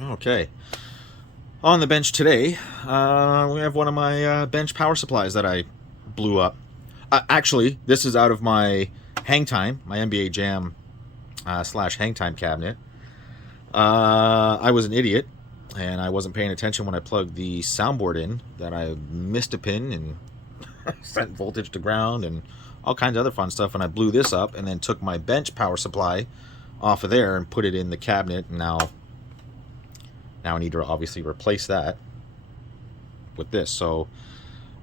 Okay. On the bench today, we have one of my bench power supplies that I blew up. Actually, this is out of my hang time, my NBA Jam slash hang time cabinet. I was an idiot, and I wasn't paying attention when I plugged the soundboard in, that I missed a pin and sent voltage to ground and all kinds of other fun stuff, and I blew this up and then took my bench power supply off of there and put it in the cabinet, and now I need to obviously replace that with this. So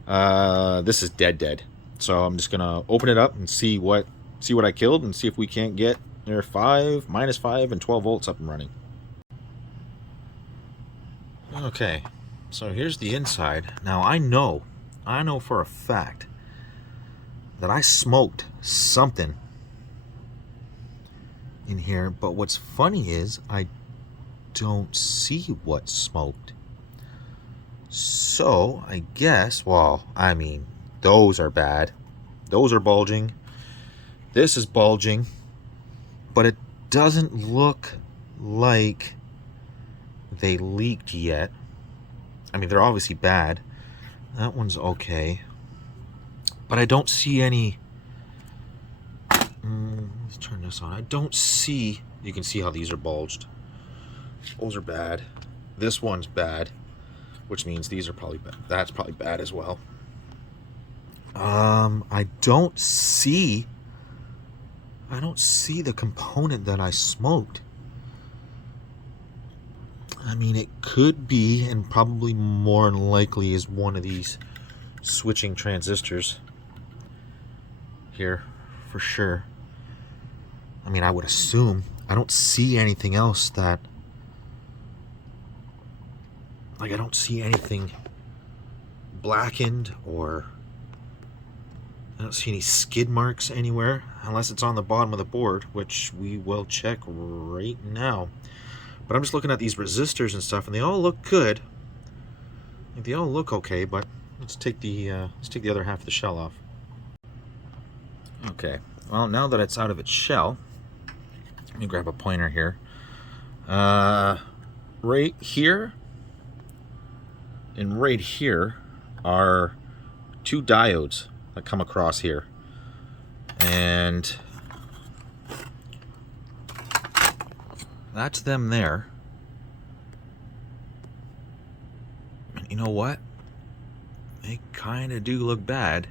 this is dead. So I'm just gonna open it up and see what I killed, and see if we can't get their -5 and 12 volts up and running. Okay, so here's the inside. Now I know for a fact that I smoked something in here, but what's funny is I don't see what smoked. So I guess, well, I mean, those are bad. Those are bulging. This is bulging, but it doesn't look like they leaked yet. I mean, they're obviously bad. That one's okay, but I don't see any. Let's turn this on. I don't see. You can see how these are bulged. Those are bad. This one's bad, which means these are probably bad. That's probably bad as well. I don't see the component that I smoked. I mean, it could be, and probably more than likely is one of these switching transistors here, for sure. I mean, I would assume. I don't see anything else that, like, I don't see anything blackened, or I don't see any skid marks anywhere, unless it's on the bottom of the board, which we will check right now. But I'm just looking at these resistors and stuff, and they all look good. They all look okay, but let's take the other half of the shell off. Okay, well, now that it's out of its shell, let me grab a pointer here. Right here and right here are two diodes that come across here, and that's them there. And you know what? They kind of do look bad,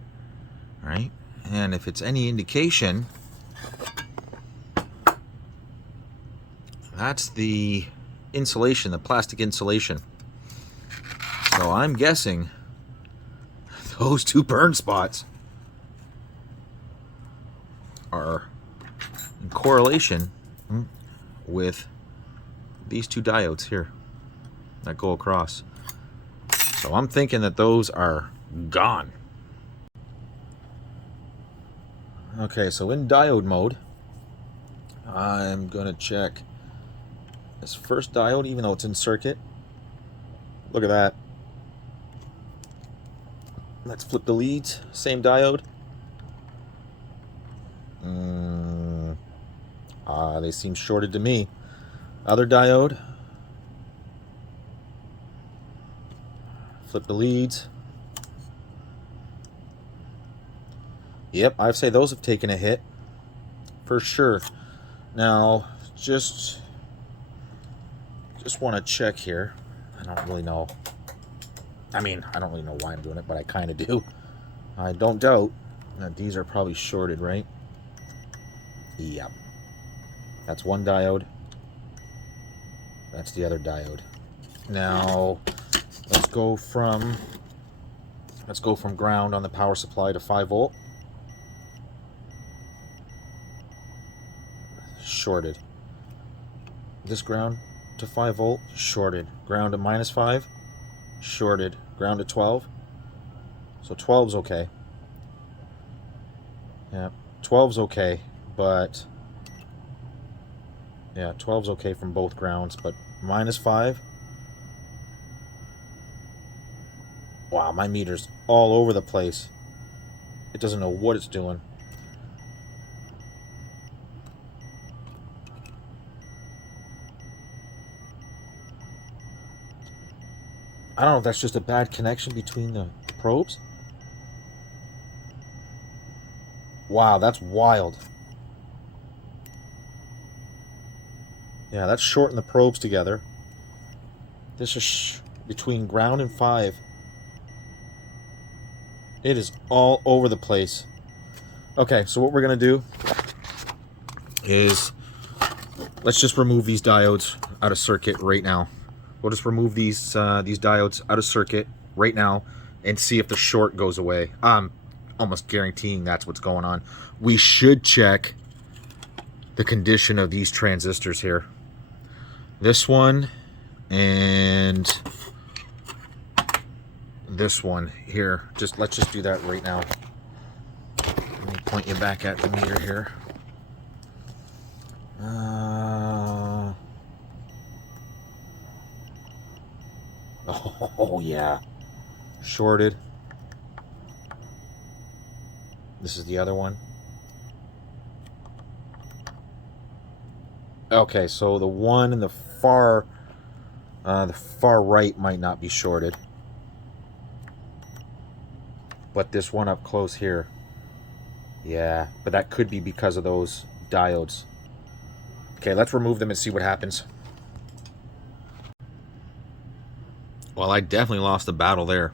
right? And if it's any indication, that's the insulation, the plastic insulation. So I'm guessing those two burn spots are in correlation with these two diodes here that go across. So I'm thinking that those are gone. Okay, so in diode mode, I'm gonna check this first diode, even though it's in circuit. Look at that. Let's flip the leads. Same diode. They seem shorted to me. Other diode. Flip the leads. Yep, I'd say those have taken a hit for sure. Now, just want to check here. I don't really know. I mean, I don't really know why I'm doing it, but I kind of do. I don't doubt that these are probably shorted, right? Yep. That's one diode. That's the other diode. Now, let's go from ground on the power supply to 5 volt. Shorted. This ground to 5 volt, shorted. Ground to -5, shorted. Ground to 12. So 12's okay. Yeah, 12's okay, but yeah, 12's okay from both grounds, but -5. Wow, my meter's all over the place. It doesn't know what it's doing. I don't know if that's just a bad connection between the probes. Wow, that's wild. Yeah, that's shorting the probes together. This is between ground and 5. It is all over the place. Okay, so what we're going to do is let's just remove these diodes out of circuit right now. We'll just remove these diodes out of circuit right now and see if the short goes away. I'm almost guaranteeing that's what's going on. We should check the condition of these transistors here. This one and this one here. Let's just do that right now. Let me point you back at the meter here. Oh yeah, shorted. This is the other one. Okay, so the one in the far right might not be shorted, but this one up close here, yeah, but that could be because of those diodes. Okay, let's remove them and see what happens. Well, I definitely lost the battle there.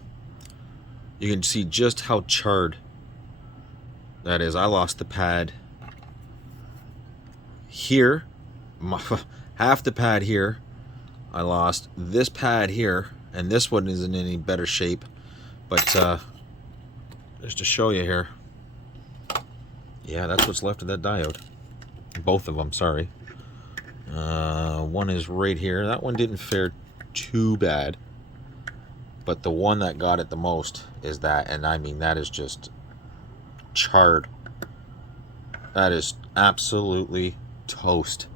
You can see just how charred that is. I lost the pad here, half the pad here. I lost this pad here, and this one isn't in any better shape. But just to show you here, yeah, that's what's left of that diode. Both of them, sorry. One is right here. That one didn't fare too bad. But the one that got it the most is that, and I mean, that is just charred. That is absolutely toast.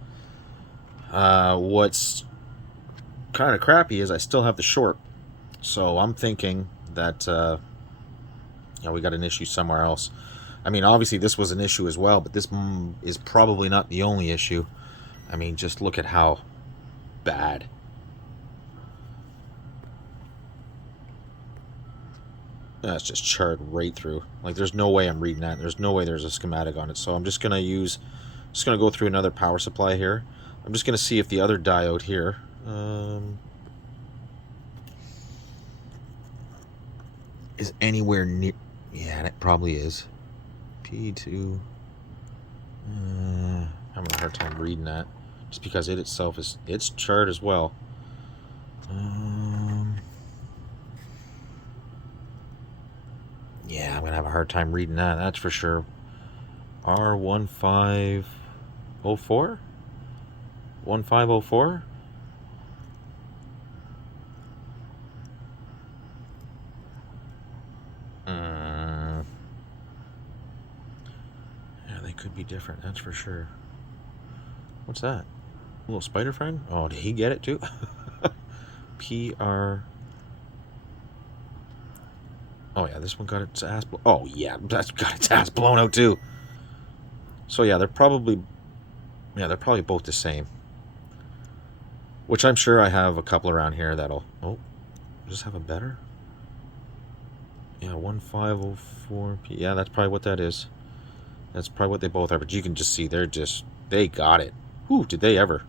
What's kind of crappy is I still have the short. So I'm thinking that we got an issue somewhere else. I mean, obviously this was an issue as well, but this is probably not the only issue. I mean, just look at how bad. That's just charred right through. Like, there's no way I'm reading that. There's no way there's a schematic on it. So I'm just gonna go through another power supply here. I'm just gonna see if the other diode here, is anywhere near. Yeah, it probably is. P2. I'm having a hard time reading that, just because it itself it's charred as well. Yeah, I'm gonna have a hard time reading that. That's for sure. R1504. 1504. Yeah, they could be different. That's for sure. What's that? A little spider friend? Oh, did he get it too? PR. Oh yeah, this one got its ass blown. Oh yeah, that's got its ass blown out too. So yeah, they're probably both the same. Which I'm sure I have a couple around here that'll. Oh, just have a better. Yeah, 1504P. Yeah, that's probably what that is. That's probably what they both are. But you can just see they got it. Whew, did they ever?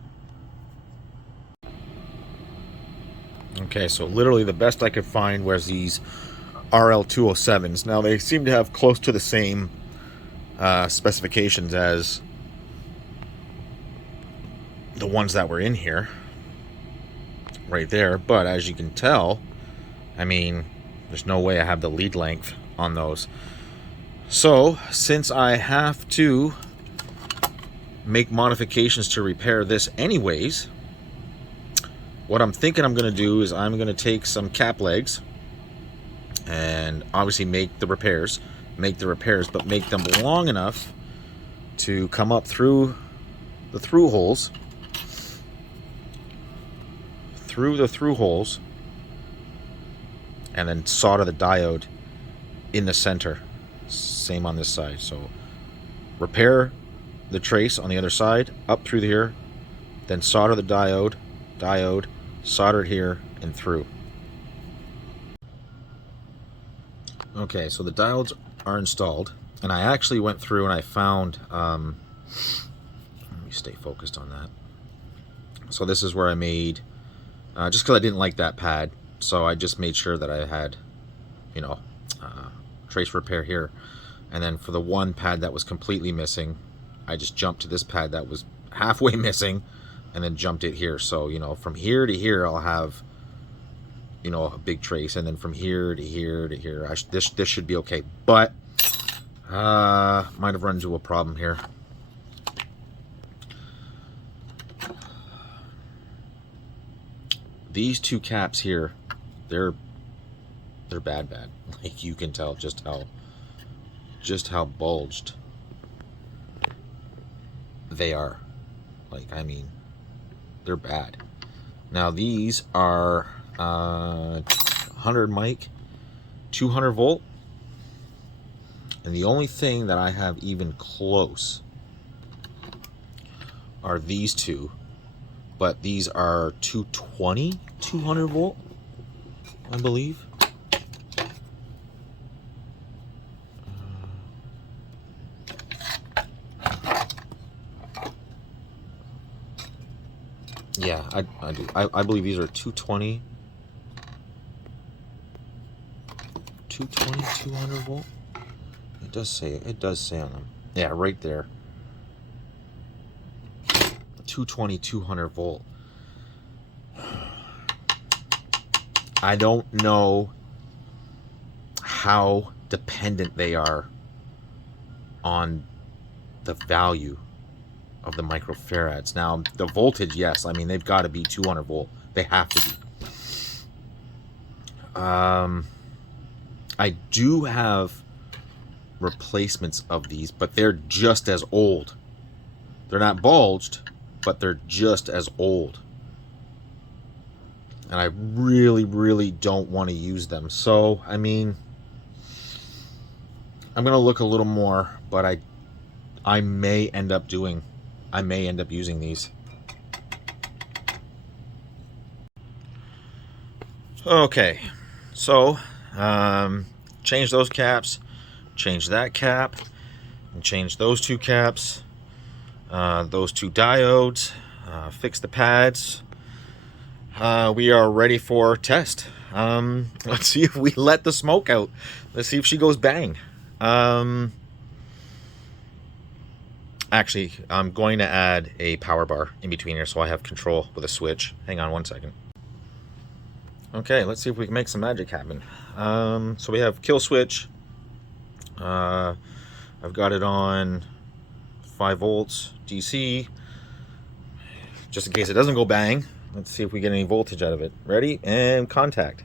Okay, so literally the best I could find was these RL207s. Now they seem to have close to the same specifications as the ones that were in here right there, but as you can tell, I mean, there's no way I have the lead length on those. So since I have to make modifications to repair this anyways, what I'm thinking I'm going to do is I'm going to take some cap legs and obviously make the repairs, but make them long enough to come up through the through holes, and then solder the diode in the center. Same on this side. So repair the trace on the other side, up through here, then solder the diode, solder it here and through. Okay, so the diodes are installed, and I actually went through and I found, let me stay focused on that. So this is where I made, just because I didn't like that pad, so I just made sure that I had, you know, trace repair here. And then for the one pad that was completely missing, I just jumped to this pad that was halfway missing, and then jumped it here. So, you know, from here to here, I'll have, you know, a big trace, and then from here to here to here, this should be okay. But might have run into a problem here. These two caps here, they're bad. Like, you can tell just how bulged they are. Like, I mean, they're bad. Now these are 100 mic, 200 volt, and the only thing that I have even close are these two, but these are 220, 200 volt, I believe. Yeah, I do. I believe these are 220, 200 volt. It does say on them. Yeah, right there. 220, 200 volt. I don't know how dependent they are on the value of the microfarads. Now, the voltage, yes. I mean, they've got to be 200 volt. They have to be. I do have replacements of these, but they're just as old. They're not bulged, but they're just as old. And I really don't want to use them. So, I mean, I'm going to look a little more, but I may end up using these. Okay, so change those caps, change that cap, and change those two caps, those two diodes, fix the pads. We are ready for test. Let's see if we let the smoke out. Let's see if she goes bang. Actually, I'm going to add a power bar in between here so I have control with a switch. Hang on one second. Okay, let's see if we can make some magic happen. So we have kill switch. I've got it on 5 volts DC. Just in case it doesn't go bang, let's see if we get any voltage out of it. Ready? And contact.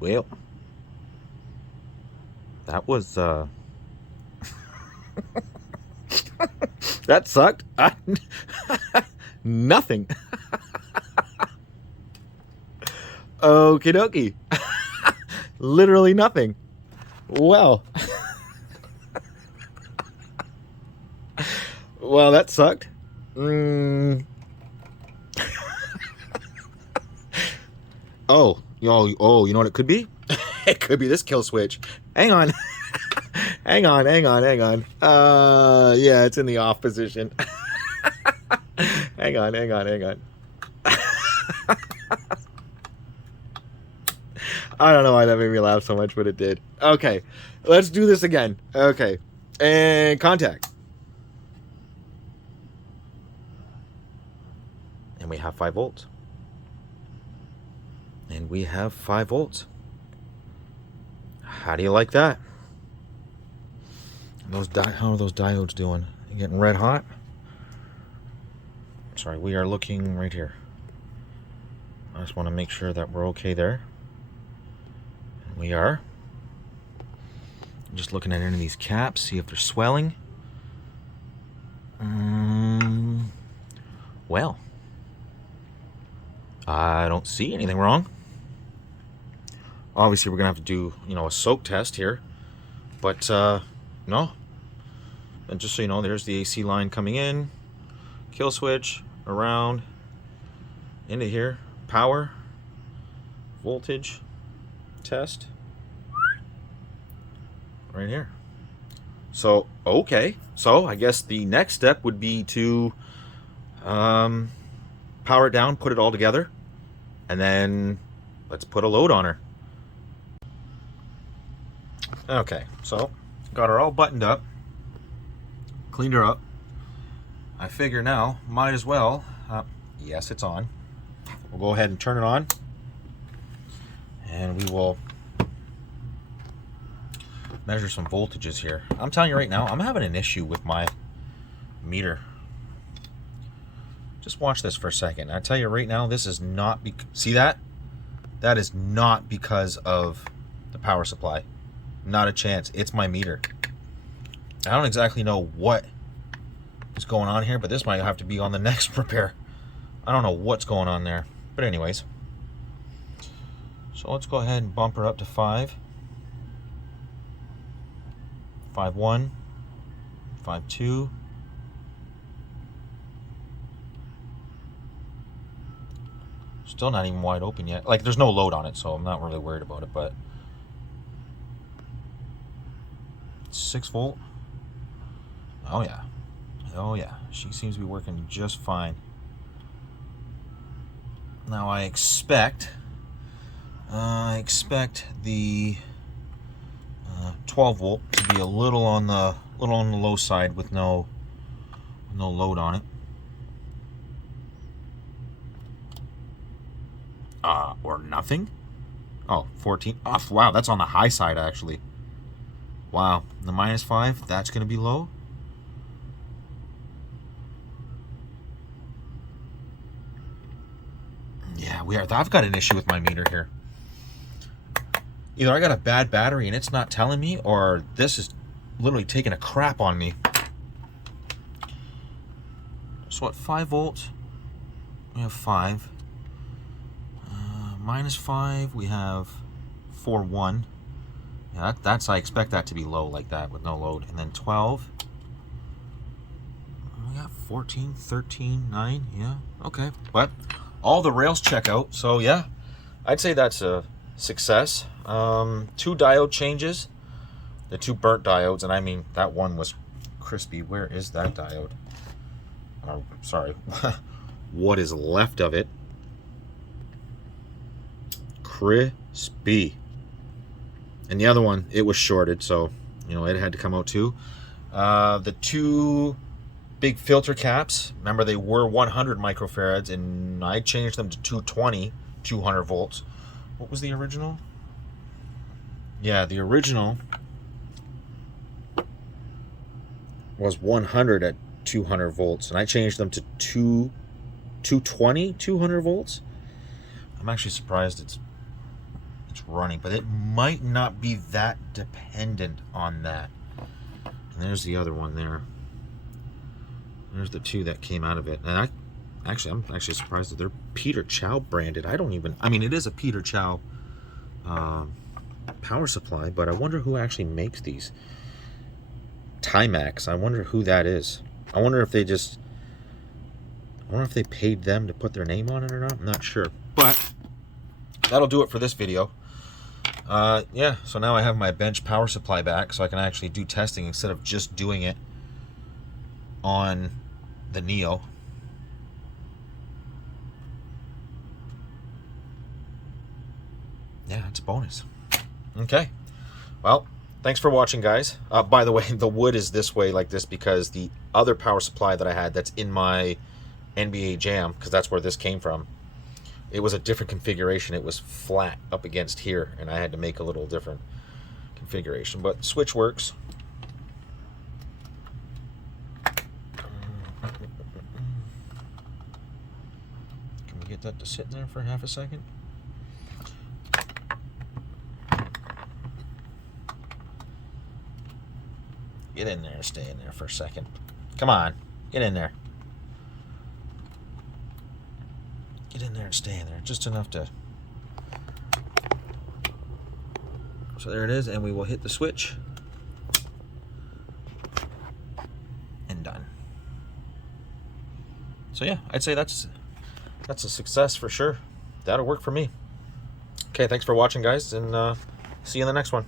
Well, that was that sucked. Nothing. Okie dokie. Literally nothing. Well. Well, that sucked. Oh, you know what it could be? It could be this kill switch. Hang on. Hang on. Yeah, it's in the off position. Hang on. I don't know why that made me laugh so much, but it did. Okay, let's do this again. Okay, and contact. And we have 5 volts. And we have 5 volts. How do you like that? How are those diodes doing? You getting red hot? Sorry, we are looking right here. I just want to make sure that we're okay there. And we are. I'm just looking at any of these caps, see if they're swelling. Well, I don't see anything wrong. Obviously, we're gonna have to do, a soak test here, but no. And just so you know, there's the AC line coming in, kill switch around into here, power voltage test right here. So, okay. So I guess the next step would be to power it down, put it all together, and then let's put a load on her. Okay, so got her all buttoned up, cleaned her up. I figure now, might as well, yes, it's on. We'll go ahead and turn it on, and we will measure some voltages here. I'm telling you right now, I'm having an issue with my meter. Just watch this for a second. I tell you right now, this is not, see that? That is not because of the power supply. Not a chance. It's my meter. I don't exactly know what is going on here, but this might have to be on the next repair. I don't know what's going on there. But anyways. So let's go ahead and bump her up to 5. 5.1. 5.2. Still not even wide open yet. Like, there's no load on it, so I'm not really worried about it, but 6 volt. Oh yeah. Oh yeah. She seems to be working just fine. Now I expect the 12 volt to be a little on the low side with no load on it. Or nothing. Oh, 14. Oh, wow, that's on the high side actually. Wow, the -5, that's going to be low. Yeah, I've got an issue with my meter here. Either I got a bad battery and it's not telling me, or this is literally taking a crap on me. So at 5 volts, we have 5. -5, we have 4.1. Yeah, that's I expect that to be low like that with no load. And then 12. We got 14, 13, 9. Yeah, okay. But all the rails check out. So yeah, I'd say that's a success. 2 diode changes. The 2 burnt diodes, and I mean that one was crispy. Where is that diode? Oh, sorry. What is left of it? Crispy. And the other one, it was shorted, so you know it had to come out too. The 2 big filter caps, remember they were 100 microfarads, and I changed them to 220, 200 volts. What was the original? Yeah, the original was 100 at 200 volts, and I changed them to 220, 200 volts. I'm actually surprised it's running, but it might not be that dependent on that. And there's the other one there. There's the 2 that came out of it. And I'm actually surprised that they're Peter Chow branded. I mean, it is a Peter Chow power supply, but I wonder who actually makes these. Timax, I wonder who that is. I wonder if they paid them to put their name on it or not. I'm not sure. But that'll do it for this video. Yeah, so now I have my bench power supply back, so I can actually do testing instead of just doing it on the Neo. Yeah, it's a bonus. Okay, well, thanks for watching, guys. By the way, the wood is this way like this because the other power supply that I had that's in my NBA Jam, because that's where this came from, it was a different configuration. It was flat up against here, and I had to make a little different configuration, but the switch works. Can we get that to sit there for half a second? Get in there, stay in there for a second. Come on, get in there. Get in there and stay in there, just enough to... So there it is, and we will hit the switch. And done. So yeah, I'd say that's a success for sure. that'll work for me. Okay, thanks for watching, guys, and see you in the next one.